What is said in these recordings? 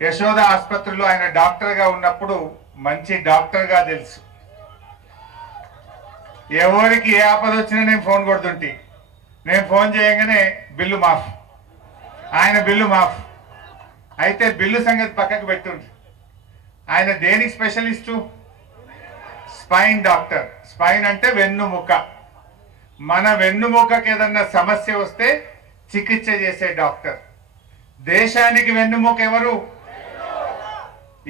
యశోద ఆసుపత్రిలో ఆయన డాక్టర్గా ఉన్నప్పుడు మంచి డాక్టర్గా తెలుసు. ఎవరికి ఏ ఆపద వచ్చినా నేను ఫోన్ కొడుతుంటే, నేను ఫోన్ చేయగానే బిల్లు మాఫ్, ఆయన బిల్లు మాఫ్. అయితే బిల్లు సంగతి పక్కకు పెట్టుండ్రి. ఆయన దేనికి స్పెషలిస్టు? Spine doctor. స్పైన్ అంటే వెన్నుముక. మన వెన్నుముకకి ఏదన్నా సమస్య వస్తే చికిత్స చేసే డాక్టర్. దేశానికి వెన్నుముక ఎవరు?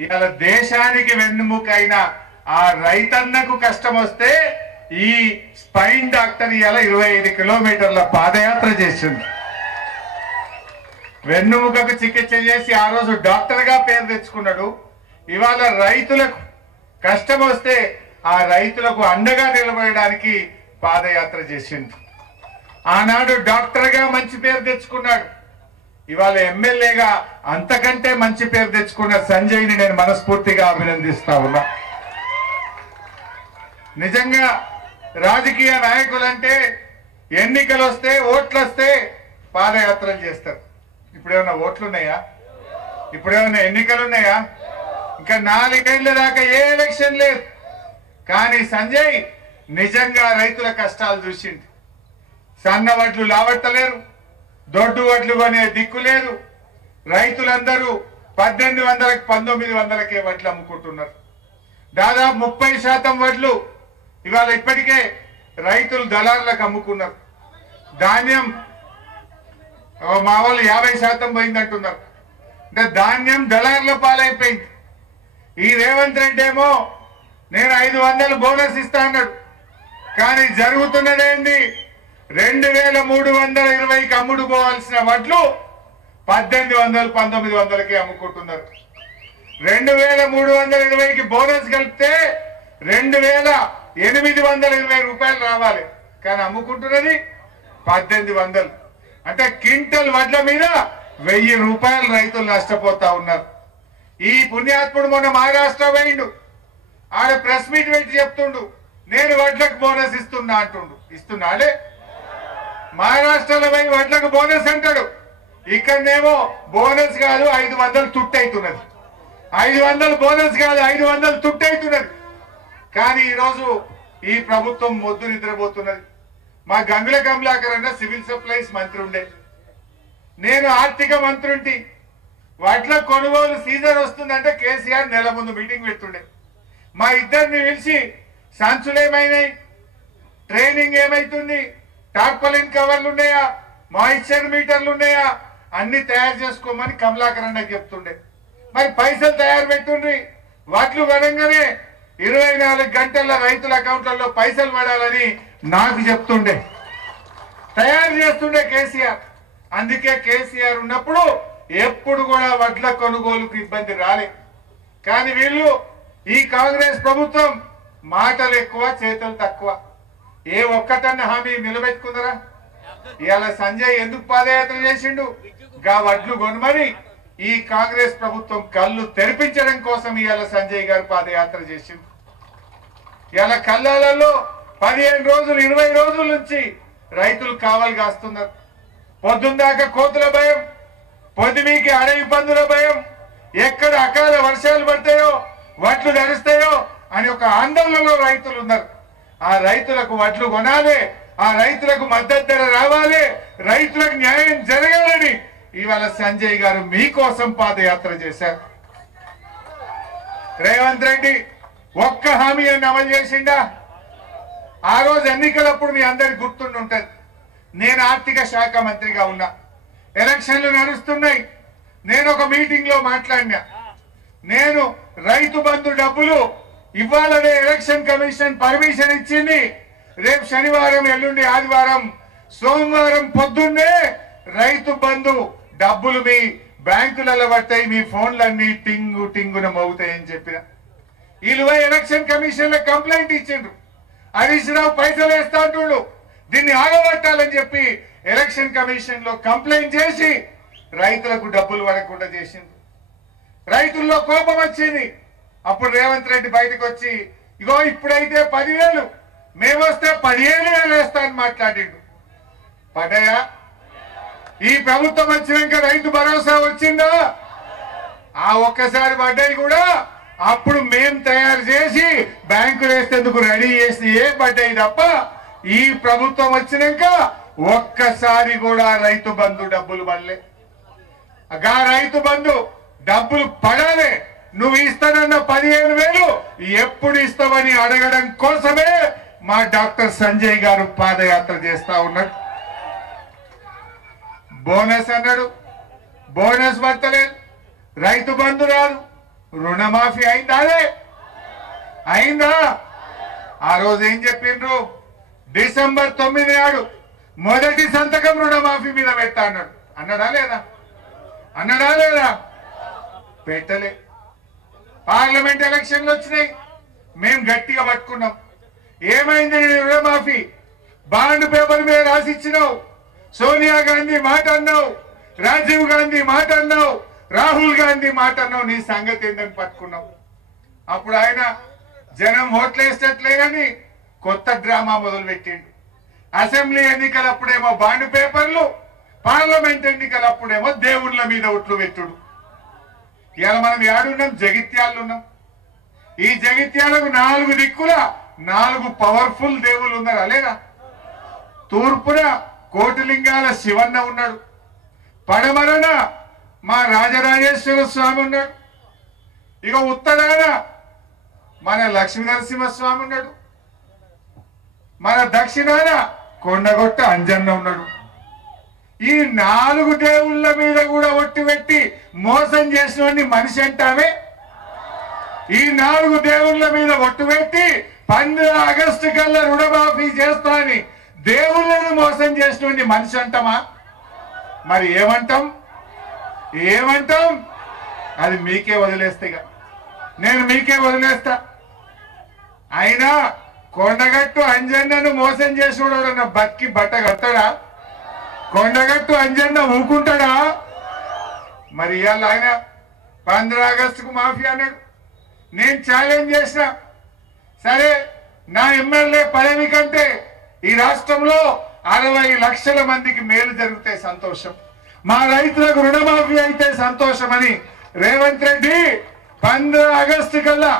ఇవాళ దేశానికి వెన్నుముక అయిన ఆ రైతన్నకు కష్టం వస్తే ఈ స్పైన్ డాక్టర్ ఇవాళ 25 కిలోమీటర్ల పాదయాత్ర చేసింది. వెన్నుముకకు చికిత్స చేసి ఆ రోజు డాక్టర్ గా పేరు తెచ్చుకున్నాడు. ఇవాళ రైతులకు కష్టం వస్తే ఆ రైతులకు అండగా నిలబడడానికి పాదయాత్ర చేసింది. ఆనాడు డాక్టర్ గా మంచి పేరు తెచ్చుకున్నాడు. ఇవాళ ఎమ్మెల్యేగా అంతకంటే మంచి పేరు తెచ్చుకున్న సంజయ్ని నేను మనస్ఫూర్తిగా అభినందిస్తా ఉన్నా. నిజంగా రాజకీయ నాయకులంటే ఎన్నికలు వస్తే, ఓట్లు వస్తే పాదయాత్రలు చేస్తారు. ఇప్పుడేమన్నా ఓట్లున్నాయా? ఇప్పుడేమన్నా ఎన్నికలున్నాయా? ఇంకా 4 ఏళ్ల దాకా ఏ ఎలక్షన్ లేదు. కానీ సంజయ్ నిజంగా రైతుల కష్టాలు చూసింది. సన్న వడ్లు లావట్టలేరు, దొడ్డు వడ్లు కొనే దిక్కు లేదు. రైతులందరూ 1800కి 1900కే వడ్లు అమ్ముకుంటున్నారు. దాదాపు 30% వడ్లు ఇవాళ ఇప్పటికే రైతులు దళారులకు అమ్ముకున్నారు. ధాన్యం మా వాళ్ళు 50% పోయిందంటున్నారు. అంటే ధాన్యం దళారుల పాలైపోయింది. ఈ రేవంత్ రెడ్డి ఏమో నేను 500 బోనస్ ఇస్తా అన్నాడు. కానీ జరుగుతున్నదేంది? 2320కి అమ్ముడు పోవాల్సిన వడ్లు 1800 1900కే అమ్ముకుంటున్నారు. 2320కి బోనస్ కలిపితే 2820 రూపాయలు రావాలి. కానీ అమ్ముకుంటున్నది 1800. అంటే క్వింటల్ వడ్ల మీద 1000 రూపాయలు రైతులు నష్టపోతా ఉన్నారు. ఈ పుణ్యాత్ముడు మొన్న మహారాష్ట్ర పోయిండు. ఆడ ప్రెస్ మీట్ పెట్టి చెప్తుండు, నేను వడ్లకు బోనస్ ఇస్తున్నా అంటుండు. ఇస్తున్నాడే? మహారాష్ట్రలో పోయి వడ్లకు బోనస్ అంటాడు. ఇక్కడనేమో బోనస్ కాదు 500 తుట్టయితున్నది. 500 బోనస్ కాదు 500 తుట్టయితున్నది. కానీ ఈరోజు ఈ ప్రభుత్వం మొద్దు నిద్రపోతున్నది. మా గంగుల కమలాకర్ అన్న సివిల్ సప్లైస్ మంత్రి ఉండే, నేను ఆర్థిక మంత్రి. వడ్ల కొనుగోలు సీజన్ వస్తుందంటే కేసీఆర్ నెల ముందు మీటింగ్ పెడుతుండే. మా ఇద్దరిని పిలిచి సంచులేమైనాయి, ట్రైనింగ్ ఏమైతుంది, టార్పలిన్ కవర్లు ఉన్నాయా, మాయిశ్చర్ మీటర్లు ఉన్నాయా, అన్ని తయారు చేసుకోమని కమలాకర్ అన్న చెప్తుండే. మరి పైసలు తయారు పెట్టుండ్రి. వడ్లు పడంగానే 24 గంటల రైతుల అకౌంట్లలో పైసలు పడాలని నాకు చెప్తుండే, తయారు చేస్తుండే కేసీఆర్. అందుకే కేసీఆర్ ఉన్నప్పుడు ఎప్పుడు కూడా వడ్ల కొనుగోలుకు ఇబ్బంది రాలే. కానీ వీళ్ళు ఈ కాంగ్రెస్ ప్రభుత్వం మాటలు ఎక్కువ, చేతలు తక్కువ. ఏ ఒక్కటన్న హామీ నిలబెట్టుకుందరా? ఇవాళ సంజయ్ ఎందుకు పాదయాత్ర చేసిండు? గా వడ్లు కొనమని ఈ కాంగ్రెస్ ప్రభుత్వం కళ్ళు తెరిపించడం కోసం ఇవాళ సంజయ్ గారు పాదయాత్ర చేసిండు. ఇవాళ కళ్ళాలలో 15 రోజులు 20 రోజుల నుంచి రైతులు కావలి కాస్తున్నారు. పొద్దుందాకా కోతుల భయం, పొద్దుమీకి అడవి పందుల భయం, ఎక్కడ అకాల వర్షాలు పడతాయో, వడ్లు ధరిస్తాయో అని ఒక ఆందోళనలో రైతులు ఉన్నారు. ఆ రైతులకు వడ్లు కొనాలి, ఆ రైతులకు మద్దతు ధర రావాలి, రైతులకు న్యాయం జరగాలని ఇవాళ సంజయ్ గారు మీకోసం పాదయాత్ర చేశారు. రేవంత్ రెడ్డి ఒక్క హామీ అని అమలు చేసిండా? ఆ రోజు ఎన్నికలప్పుడు మీ అందరికి గుర్తుండి ఉంటది, నేను ఆర్థిక శాఖ మంత్రిగా ఉన్నా, ఎలక్షన్లు నడుస్తున్నాయి. నేను ఒక మీటింగ్ లో మాట్లాడినా, నేను రైతు బంధు డబ్బులు ఇవ్వాలనే ఎలక్షన్ కమిషన్ పర్మిషన్ ఇచ్చింది. రేపు శనివారం, ఎల్లుండి ఆదివారం, సోమవారం పొద్దున్నే రైతు బంధు డబ్బులు మీ బ్యాంకులలో పడతాయి, మీ ఫోన్లన్నీ టింగు టింగున మోగుతాయని చెప్పిన. వీళ్ళు ఎలక్షన్ కమిషన్ లో కంప్లైంట్ ఇచ్చిండ్రు. హరీష్ రావు పైసలు వేస్తా అంటుడు, దీన్ని ఆగబట్టాలని చెప్పి ఎలక్షన్ కమిషన్ లో కంప్లైంట్ చేసి రైతులకు డబ్బులు పడకుండా చేసిండ్రు. రైతుల్లో కోపం వచ్చింది. అప్పుడు రేవంత్ రెడ్డి బయటకు వచ్చి, ఇగో ఇప్పుడైతే 10,000, మేమొస్తే 15,000 వేస్తా అని మాట్లాడిండు. పడ్డాయా? ఈ ప్రభుత్వం వచ్చినాక రైతు భరోసా వచ్చిందా? ఆ ఒక్కసారి పడ్డాయి కూడా అప్పుడు మేం తయారు చేసి బ్యాంకులు వేసేందుకు రెడీ చేసి పడ్డాయి తప్ప ఈ ప్రభుత్వం వచ్చినాక ఒక్కసారి కూడా రైతు బంధు డబ్బులు పడలే. ఆ రైతు బంధు డబ్బులు పడాలి, నువ్వు ఇస్తానన్న 15,000 ఎప్పుడు ఇస్తావని అడగడం కోసమే మా డాక్టర్ సంజయ్ గారు పాదయాత్ర చేస్తా ఉన్నాడు. బోనస్ అన్నాడు, బోనస్ పడతలేదు, రైతు బంధు రాదు, రుణమాఫీ అయిందా? అయిందా? ఆ రోజు ఏం చెప్పిండ్రు? డిసెంబర్ 9 నాడు మొదటి సంతకం రుణమాఫీ మీద పెట్టా అన్నాడు. అన్నాడా లేదా? అన్నాడా లేదా? పెట్టలే. పార్లమెంట్ ఎలక్షన్లు వచ్చినాయి, మేం గట్టిగా పట్టుకున్నాం. ఏమైంది? రుణమాఫీ బాండ్ పేపర్ మీద రాసిచ్చినావు, సోనియా గాంధీ మాట అన్నావు, రాజీవ్ గాంధీ మాట అన్నావు, రాహుల్ గాంధీ మాట అన్నావు, నీ సంగతి ఏందని పట్టుకున్నావు. అప్పుడు ఆయన జనం ఓట్లేసేట్లేదని కొత్త డ్రామా మొదలు పెట్టిండు. అసెంబ్లీ ఎన్నికలప్పుడేమో బాండ్ పేపర్లు, పార్లమెంట్ ఎన్నికలప్పుడేమో దేవుళ్ళ మీద ఒట్లు పెట్టుడు. ఇవాళ మనం ఏడున్నాం? జగిత్యాలు ఉన్నాం. ఈ జగిత్యాలకు 4 దిక్కుల 4 పవర్ఫుల్ దేవుళ్ళు ఉన్నారు, అలేనా? తూర్పున కోటిలింగాల శివన్న ఉన్నాడు, పడమరన మా రాజరాజేశ్వర స్వామి ఉన్నాడు, ఇక ఉత్తరాన మన లక్ష్మీ నరసింహస్వామి ఉన్నాడు, మన దక్షిణాన కొండగొట్ట అంజన్న ఉన్నాడు. ఈ 4 దేవుళ్ళ మీద కూడా ఒట్టి పెట్టి మోసం చేసిన మనిషి అంటామే. ఈ 4 దేవుళ్ళ మీద ఒట్టు పెట్టి 15 ఆగస్టు కల్లా రుణమాఫీ చేస్తా అని దేవుళ్ళను మోసం చేసిన మనిషి అంటామా? మరి ఏమంటాం? ఏమంటాం? అది మీకే వదిలేస్తేగా, నేను మీకే వదిలేస్తా. అయినా కొండగట్టు అంజన్నను మోసం చేసినోడు బతికి బట్ట కడతాడా? కొండగట్టు అంజన్న ఊకుంటాడా? మరి ఇవాళ ఆయన 15 ఆగస్టుకు మాఫీ అన్నాడు. నేను ఛాలెంజ్ చేసిన, సరే నా ఎమ్మెల్యే పదవి కంటే ఈ రాష్ట్రంలో 60 లక్షల మందికి మేలు జరిగితే సంతోషం, మా రైతులకు రుణమాఫీ అయితే సంతోషమని రేవంత్ రెడ్డి 15 ఆగస్టు కల్లా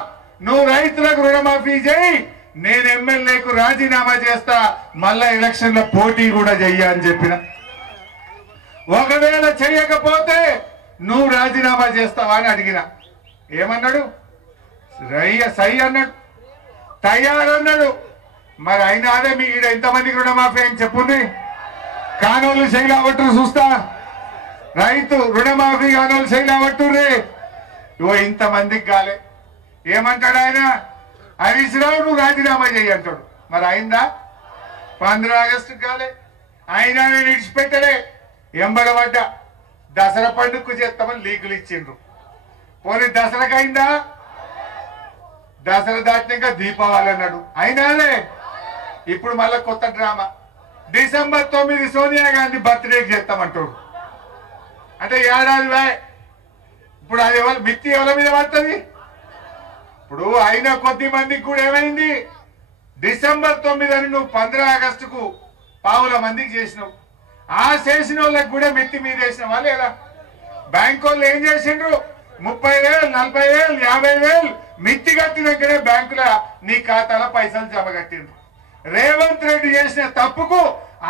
నువ్వు రైతులకు రుణమాఫీ చేయి, నేను ఎమ్మెల్యేకు రాజీనామా చేస్తా, మళ్ళా ఎలక్షన్ లో పోటీ కూడా చెయ్య అని చెప్పిన. ఒకవేళ చెయ్యకపోతే నువ్వు రాజీనామా చేస్తావా అని అడిగిన. ఏమన్నాడు? సై అన్నాడు, తయారన్నాడు. మరి అయినా అదే మీ ఈడ ఎంతమందికి రుణమాఫీ అని చెప్పుంది? కానోళ్ళు శైలావట్టు చూస్తా, రైతు రుణమాఫీ కానోళ్ళు శైలావట్టుర్రే, ఇవో ఇంతమందికి కాలే. ఏమంటాడు ఆయన? హరీష్ రావు నువ్వు రాజీనామా చేయి అంటాడు. మరి అయిందా? 15 ఆగస్టు కాలే, అయినా నేను ఇడిచిపెట్టలే, ఎంబడబడ్డా. దసరా పండుగకు చేస్తామని లీకులు ఇచ్చిండ్రు. పోనీ దసరాకి అయిందా? దసరా దాటినాక దీపావళి అన్నాడు, అయినాలే. ఇప్పుడు మళ్ళా కొత్త డ్రామా, డిసెంబర్ 9 సోనియా గాంధీ బర్త్డేకి చేస్తామంటాడు. అంటే ఏడాది. ఇప్పుడు అది మిత్తి ఎవరి మీద పడుతుంది? ఇప్పుడు అయినా కొద్ది మందికి కూడా ఏమైంది? డిసెంబర్ 9 అని నువ్వు 15 ఆగస్టుకు పావుల మందికి చేసినావు. ఆ చేసిన వాళ్ళకి కూడా మెత్తి మీద వేసినావా లేదా? బ్యాంకు వాళ్ళు ఏం చేసిండ్రు? 30,000, 40,000, 50,000 మిత్తి కట్టినాకనే బ్యాంకుల నీ ఖాతాలో పైసలు జమ కట్టిండ్రు. రేవంత్ రెడ్డి చేసిన తప్పుకు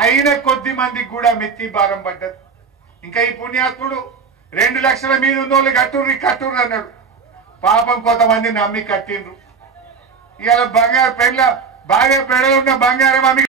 అయిన కొద్ది మందికి కూడా మిత్తి భారం పడ్డది. ఇంకా ఈ పుణ్యాత్ముడు 2 లక్షల మీద ఉన్న వాళ్ళు కట్టుర్రు అన్నాడు. పాపం కొంతమంది నమ్మి కట్టిండ్రు. ఇవాళ బంగారు పెళ్ళ బాగా పెడలున్న బంగారం అమ్మి